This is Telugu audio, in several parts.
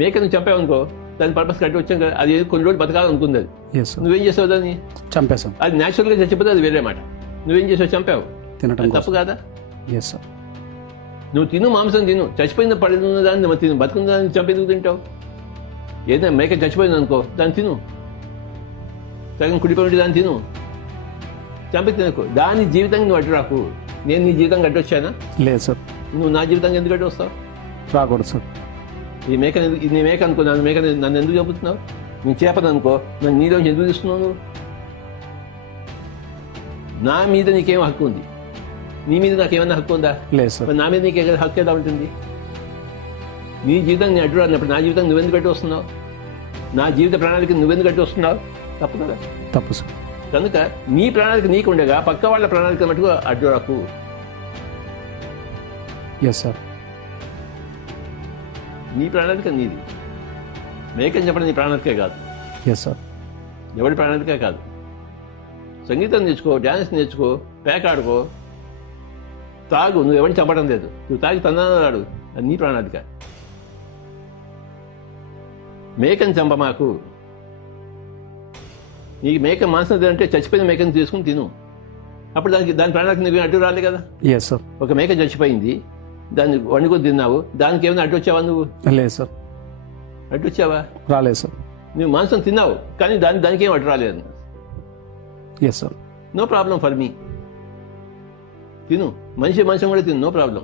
మేకను చంపావనుకో దాని పర్పస్ కట్టి వచ్చాం కదా, అది కొన్ని రోజులు బతకాలనుకుంది అది. నువ్వేం చేసావు దాన్ని? చంపేసాం. అది న్యాచురల్గా చచ్చిపోతే అది వేరే మాట. నువ్వేం చేసావు? చంపావు. తినటం తప్పు కాదా? సార్. నువ్వు తిను, మాంసం తిను. చచ్చిపోయిన పడిన దాన్ని తిను, బతుకున్న దాన్ని చంపేందుకు తింటావు? ఏదైనా మేక చచ్చిపోయింది అనుకో దాన్ని తిను, సగం కుడిపోయి దాన్ని తిను, చంపి తినకు. దాని జీవితాన్ని నువ్వు అడ్డు రాకు. నేను నీ జీవితం గడ్డి వచ్చానా? లేదు సార్. నువ్వు నా జీవితానికి ఎందుకు గడ్డి వస్తావు? రాకూడదు సార్. నీ మేక అనుకో, నన్ను ఎందుకు చెబుతున్నావు? నీ చేపను అనుకో, నన్ను నీలోంచి ఎందుకు తీస్తున్నావు నువ్వు? నా మీద నీకేం హక్కు ఉంది? నీ మీద నాకేమన్నా హక్కు ఉందా? లేదు సార్. నా మీద నీకే హక్కు ఎలా ఉంటుంది? నీ జీవితం నీ అడ్డు రానప్పుడు నా జీవితం నువ్వెందుకు గట్టి వస్తున్నావు? నా జీవిత ప్రణాళిక నువ్వెందుకు గట్టి వస్తున్నావు? తప్పు కదా? తప్పు సార్. కనుక నీ ప్రణాళిక నీకు ఉండగా పక్క వాళ్ళ ప్రణాళిక మటుకు అడ్డు రాకు. సార్. నీ ప్రణాళిక నీది. మేకని చెప్పడం నీ ప్రణాళికే కాదు. సార్. ఎవరి ప్రణాళికే కాదు. సంగీతం నేర్చుకో, డ్యాన్స్ నేర్చుకో, ప్యాక్ ఆడుకో, తాగు. నువ్వు ఎవరిని చంపడం లేదు. నువ్వు తాగి తన్నాడు, అది నీ ప్రణాళిక. మేకని చంప మాకు. నీకు మేక మాంసం అంటే చచ్చిపోయిన మేకని తీసుకుని తిను. అప్పుడు దాని ప్రణాళిక నీకు అడ్డు రాలే కదా. సార్. ఒక మేక చచ్చిపోయింది, దాన్ని వండుకొని తిన్నావు, దానికి ఏమైనా అడ్డు వచ్చావా నువ్వు? లేదు సార్. అడ్డు వచ్చావా? రాలేదు సార్. నువ్వు మాంసం తిన్నావు కానీ దానికి ఏం అడ్డు రాలేదు. Sir. No problem for me. తిను, మనిషి మాంసం కూడా తిను, నో ప్రాబ్లం.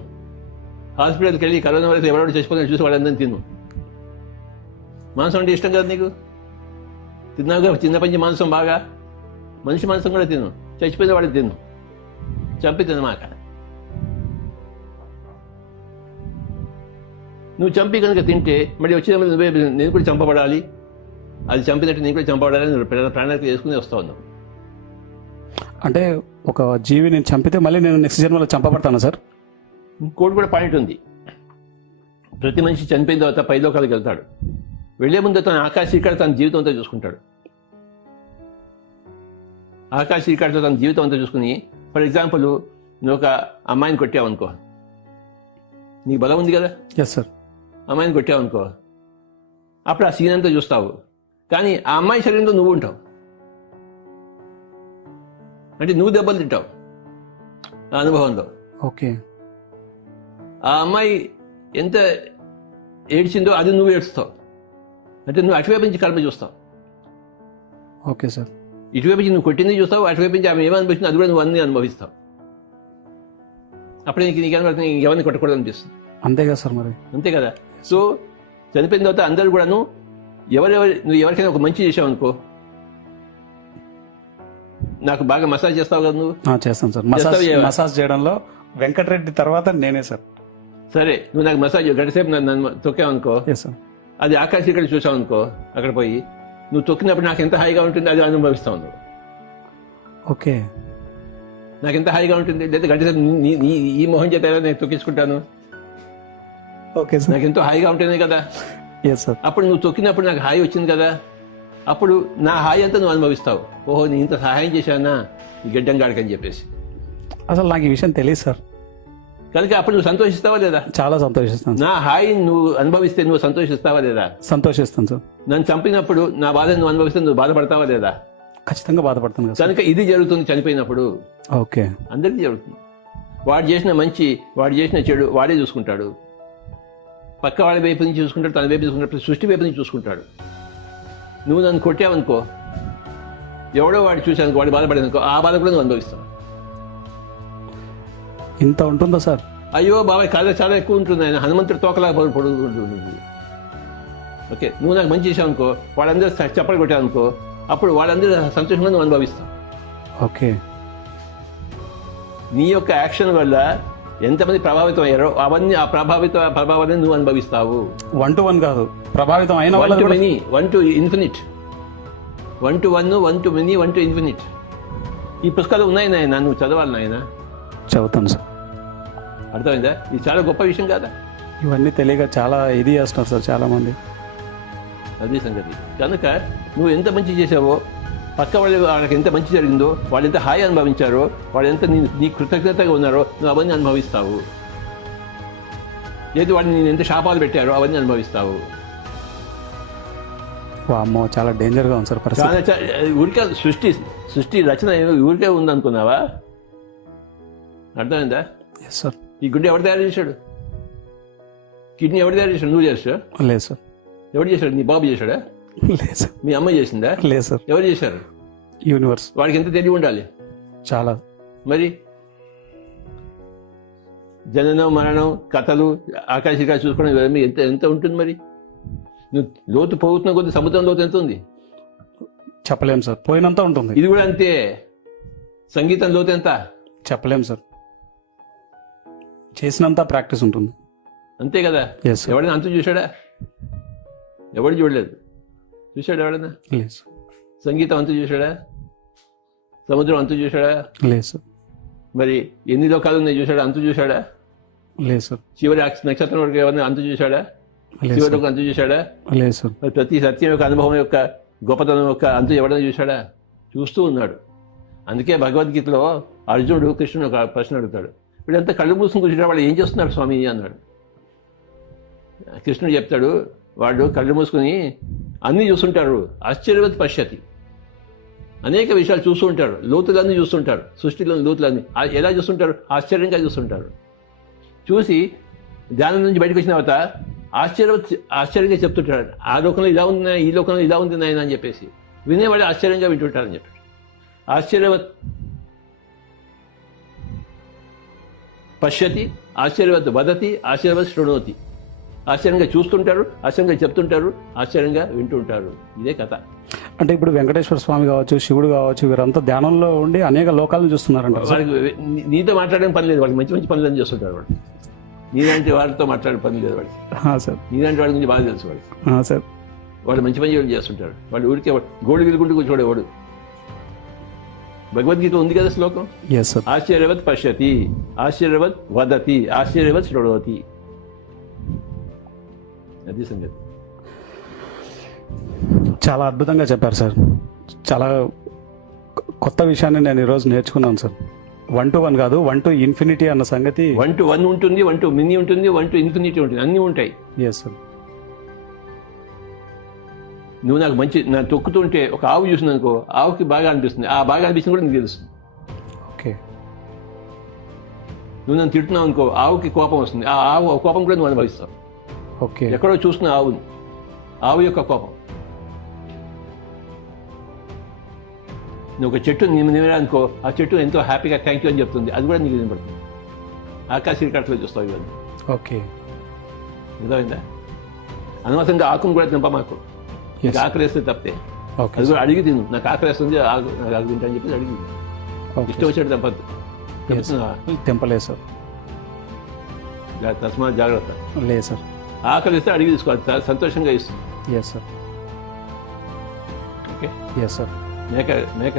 హాస్పిటల్కి వెళ్ళి కరోనా వైరస్ ఎవరెవరు చచ్చిపోయినా చూసి వాళ్ళందరినీ తిను. మాంసం అంటే ఇష్టం కదా నీకు? తిన్నావుగా చిన్న పంచి మాంసం బాగా. మనిషి మాంసం కూడా తిను, చచ్చిపోయిన వాడికి తిను, చంపి తినమాక. నువ్వు చంపి కనుక తింటే మళ్ళీ వచ్చేటప్పుడు నువ్వే నేను కూడా చంపబడాలి, అది చంపినట్టు నేను కూడా చంపబడాలి నువ్వు ప్రణాళిక చేసుకుని వస్తా ఉన్నావు. అంటే ఒక జీవి నేను చంపితే మళ్ళీ నేను నెక్స్ట్ జన్మలో చంపబడతాను సార్? ఇంకోటి కూడా పాయింట్ ఉంది. ప్రతి మనిషి చనిపోయిన తర్వాత పైలోకాలకు వెళ్తాడు. వెళ్లే ముందు తన ఆకాశ ఇక్కడ తన జీవితం అంతా చూసుకుంటాడు. ఆకాశ ఇక్కడతో తన జీవితం అంతా చూసుకుని, ఫర్ ఎగ్జాంపుల్ నువ్వు ఒక అమ్మాయిని కొట్టావు అనుకో, నీకు బలం ఉంది కదా. సార్. అమ్మాయిని కొట్టావు అనుకో, అప్పుడు ఆ సీన్ అంతా చూస్తావు. కానీ ఆ అమ్మాయి శరీరంలో నువ్వు ఉంటావు. అంటే నువ్వు దెబ్బలు తింటావు ఆ అనుభవంలో. ఓకే. ఆ అమ్మాయి ఎంత ఏడ్చిందో అది నువ్వు ఏడుస్తావు. అంటే నువ్వు అటువైపు నుంచి కర్మ చూస్తావు. Okay sir. ఇటువైపు నుంచి నువ్వు కొట్టింది చూస్తావు, అటువైపు నుంచి ఆమె ఏమని అనిపిస్తుంది అది కూడా నువ్వు అన్నీ అనుభవిస్తావు. అప్పుడే నీకేమనుకుంటుంది, ఎవరిని కొట్టకూడదు అనిపిస్తుంది. అంతే కదా సార్. మరి అంతే కదా. సో చనిపోయిన తర్వాత అందరూ కూడాను నువ్వు ఎవరికైనా ఒక మంచి చేసావు అనుకో, నాకు బాగా మసాజ్ చేస్తావు కదా నువ్వు. చేస్తాను సార్. మసాజ్ చేయడంలో వెంకటరెడ్డి తర్వాత నేనే సార్. సరే, నువ్వు నాకు మసాజ్ గంటసేపు నన్ను తొక్కావు అనుకో, అది ఆకాశ ఇక్కడ చూసావు అనుకో, అక్కడ పోయి నువ్వు తొక్కినప్పుడు నాకు ఎంత హాయిగా ఉంటుంది అది అనుభవిస్తావు నువ్వు. ఓకే. నాకు ఎంత హాయిగా ఉంటుంది. లేదా గంటసేపు ఈ మొహం చేత నేను తొక్కించుకుంటాను. Okay sir. నాకు ఎంతో హాయిగా ఉంటుంది కదా. అప్పుడు నువ్వు తొక్కినప్పుడు నాకు హాయి వచ్చింది కదా, అప్పుడు నా హాయి అంతా నువ్వు అనుభవిస్తావు. ఓహో, నేను ఇంత సహాయం చేశానా ఈ గడ్డం గాడికని చెప్పేసి. అసలు నాకు ఈ విషయం తెలియదు సార్. కనుక అప్పుడు నువ్వు సంతోషిస్తావా లేదా? చాలా సంతోషిస్తాను. నా హాయి నువ్వు అనుభవిస్తే నువ్వు సంతోషిస్తావా లేదా? సంతోషిస్తాను సార్. నన్ను చంపినప్పుడు నా బాధ నువ్వు అనుభవిస్తే నువ్వు బాధపడతావా లేదా? ఖచ్చితంగా బాధపడతాను. కనుక ఇది జరుగుతుంది చనిపోయినప్పుడు. ఓకే. అందరికీ జరుగుతుంది. వాడు చేసిన మంచి, వాడు చేసిన చెడు వాడే చూసుకుంటాడు. పక్క వాడి వైపు నుంచి చూసుకుంటాడు, తన వైపు చూసుకుంటాడు, సృష్టి వైపు నుంచి చూసుకుంటాడు. నువ్వు నన్ను కొట్టావనుకో, ఎవడో వాడు చూశానుకో, వాడు బాధపడేదనుకో, ఆ బాధ కూడా నువ్వు అనుభవిస్తావు. ఇంత ఉంటుందా సార్? అయ్యో బాబాయ్, కథ చాలా ఎక్కువ ఉంటుంది. ఆయన హనుమంతుడి తోకలాగా పొడుగుంటుంది. ఓకే, నువ్వు నాకు మంచి చేసావు అనుకో, వాళ్ళందరూ చప్పలు కొట్టావనుకో, అప్పుడు వాళ్ళందరూ సంతోషంగా నువ్వు అనుభవిస్తావు. ఓకే. నీ యొక్క యాక్షన్ వల్ల ఎంతమంది ప్రభావితం అయ్యారో అవన్నీ ఆ ప్రభావాన్ని నువ్వు అనుభవిస్తావు. 1 to 1 కాదు, ప్రభావితం అయిన 1 to many, 1 to infinite, 1 to 1, 1 to many, 1 to infinite. ఈ పుస్తకాలు ఉన్నాయి నాయన, నువ్వు చదవాలి నాయన. చదువుతాను సార్. అర్థమైందా? ఇది చాలా గొప్ప విషయం కదా. ఇవన్నీ తెలియక చాలా ఇది చేస్తున్నారు సార్ చాలా మంది. అదే సంగతి. కనుక నువ్వు ఎంత మంచి చేసావో, పక్క వాళ్ళకి ఎంత మంచి జరిగిందో, వాళ్ళు ఎంత హాయి అనుభవించారో, వాళ్ళు ఎంత నీ కృతజ్ఞతగా ఉన్నారో, నువ్వు అవన్నీ అనుభవిస్తావు. లేదు వాడిని నేను ఎంత శాపాలు పెట్టారో అవన్నీ అనుభవిస్తావు. అమ్మో, చాలా డేంజర్గా ఉంది సార్ పరిస్థితి. ఊరికే సృష్టి రచన ఊరికే ఉందనుకున్నావా? అర్థమైందా? Yes sir. ఈ గుండె ఎవరు తయారు చేశాడు? కిడ్నీ ఎవరు తయారు చేశాడు? నువ్వు చేస్తా? లేదు సార్. ఎవరు చేశాడు? నీ బాబు చేశాడా? లేదు సార్. మీ అమ్మ చేసిందా? లేదు సార్. ఎవరు చేశారు? యూనివర్స్. వాడికి ఎంత తెలివి ఉండాలి? చాలా. మరి జననం మరణం కథలు ఆకాశిగా చూసుకోవడం ఇవన్నీ ఎంత ఎంత ఉంటుంది? మరి నువ్వు లోతు పోతున్న కొద్ది సముద్రం లోతు ఎంత ఉంది చెప్పలేం సార్. పోయినంత ఉంటుంది. ఇది కూడా అంతే. సంగీతం లోతు ఎంత చెప్పలేం సార్. చేసినంత ప్రాక్టీస్ ఉంటుంది. అంతే కదా. ఎవడైనా అంతు చూశాడా? ఎవడు చూడలేదు. చూశాడు ఎవడైనా? లేదు సార్. సంగీతం అంతు చూశాడా? సముద్రం అంతు చూశాడా? లేదు సార్. మరి ఎన్ని లోకాలు ఉన్నాయి చూశాడా? అంతు చూశాడా? లేదు సార్. చివరి నక్షత్రం వరకు ఎవరైనా అంతు చూశాడా? చివరికి అంతు చూశాడా? లేదు సార్. మరి ప్రతి సత్యం యొక్క అనుభవం యొక్క గొప్పతనం యొక్క అంతు ఎవడైనా చూశాడా? చూస్తూ ఉన్నాడు. అందుకే భగవద్గీతలో అర్జునుడు కృష్ణుడు ఒక ప్రశ్న అడుగుతాడు. వీళ్ళంతా కళ్ళు మూసుకుని కూర్చుంటే వాళ్ళు ఏం చేస్తున్నారు స్వామి అన్నాడు. కృష్ణుడు చెప్తాడు, వాళ్ళు కళ్ళు మూసుకుని అన్నీ చూస్తుంటారు. ఆశ్చర్యవత్ పశ్యతి, అనేక విషయాలు చూస్తూ ఉంటారు. లోతులన్నీ చూస్తుంటారు. సృష్టిలోని లోతులన్నీ ఎలా చూస్తుంటారు? ఆశ్చర్యంగా చూస్తుంటారు. చూసి ధ్యానం నుంచి బయటకు వచ్చిన తర్వాత ఆశ్చర్యంగా చెప్తుంటాడు. ఆ లోకంలో ఇలా ఉంది, ఈ లోకంలో ఇలా ఉంది నాయన అని చెప్పేసి వినేవాడు ఆశ్చర్యంగా వింటుంటారని చెప్పి. ఆశ్చర్యవత్ పశ్యతి, ఆశ్చర్యవత్ వదతి, ఆశ్చర్యవత్ శృణోతి. ఆశ్చర్యంగా చూస్తుంటారు, ఆశ్చర్యంగా చెప్తుంటారు, ఆశ్చర్యంగా వింటుంటారు. ఇదే కథ. అంటే ఇప్పుడు వెంకటేశ్వర స్వామి కావచ్చు, శివుడు కావచ్చు, వీరంతా ధ్యానంలో ఉండి అనేక లోకాలను చూస్తున్నారంట. వాళ్ళకి నీతో మాట్లాడడం పని లేదు. వాళ్ళకి మంచి మంచి పనులను చేస్తుంటారు. వాడు నీలాంటి వాడితో మాట్లాడే పని లేదు వాడికి. సార్. నీలాంటి వాడి గురించి బాగా తెలుసు వాడికి. సార్. వాళ్ళు మంచి మంచి చేస్తుంటారు. వాళ్ళు ఊరికే గోడు గిలుకుంటూ కూర్చోడేవాడు. భగవద్గీత ఉంది కదా శ్లోకం. ఆశ్చర్యవత్ పశ్యతి, ఆశ్చర్యవత్ వదతి, ఆశ్చర్యవత్ శృణోతి. అది సంగతి. చాలా అద్భుతంగా చెప్పారు సార్. చాలా కొత్త విషయాన్ని నేను ఈరోజు నేర్చుకున్నాను సార్. 1 to 1 కాదు, 1 to ఇన్ఫినిటీ అన్న సంగతి. 1 to 1 ఉంటుంది, 1 to మినీ ఉంటుంది, 1 to ఇన్ఫినిటీ ఉంటుంది. అన్నీ ఉంటాయి. Yes sir. నువ్వు నాకు నా తొక్కుతుంటే ఒక ఆవు చూసింది అనుకో, ఆవుకి బాగా అనిపిస్తుంది. ఆ బాగా అనిపిస్తుంది కూడా నీకు తెలుస్తుంది. ఓకే. నువ్వు నన్ను తిడుతున్నావు అనుకో, ఆవుకి కోపం వస్తుంది. ఆ ఆవు కోపం కూడా నువ్వు అనుభవిస్తావు. ఓకే. ఎక్కడో చూస్తున్న ఆవుని, ఆవు యొక్క కోపం. నువ్వు ఒక చెట్టు నిమిరానుకో, ఆ చెట్టు ఎంతో హ్యాపీగా థ్యాంక్ యూ అని చెప్తుంది. అది కూడా నీకు వినపడుతుంది. ఆకాశ రికార్డులో చూస్తావు ఇవన్నీ. ఓకే. నిజమైందా? అనవసరంగా ఆకును కూడా తింపమాకు. నీకు ఆకలి వేస్తే తప్పితే అది కూడా అడిగి తిను. నాకు ఆకలి వేస్తుంది, నాకు ఆకు తింటా అని చెప్పి అడిగి ఇష్టం వచ్చేట్టు తెంపద్దు. తెంపలేదు సార్. తస్మాత్ జాగ్రత్త. లేదు సార్. ఆకలి ఇస్తే అడిగి తీసుకోవాలి, సంతోషంగా ఇస్తుంది. Yes sir. Okay. Yes sir. మేక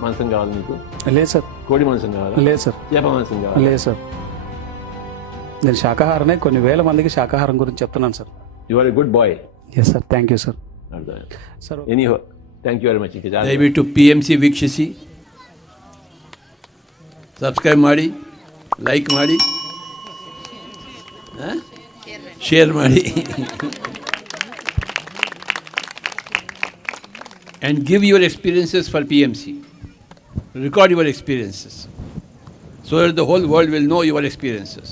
మాంసం కావాలి నీకు? లేదు సార్. కోడి మాంసం కావాలి? లేదు సార్. చేప మాంసం కావాలి? లేదు సార్. నేను శాకాహారనే, కొన్ని వేల మందికి శాకాహారం గురించి చెప్తున్నాను sir. You are a good boy. Yes sir. Thank you sir. Sir anyhow thank you very much. ದಯವಿಟ್ಟು PMC ವೀಕ್ಷಿಸಿ, ಸಬ್ಸ್ಕ್ರೈಬ್ ಮಾಡಿ, ಲೈಕ್ ಮಾಡಿ, ಶೇರ್ ಮಾಡಿ and give your experiences for PMC. Record your experiences so that the whole world will know your experiences.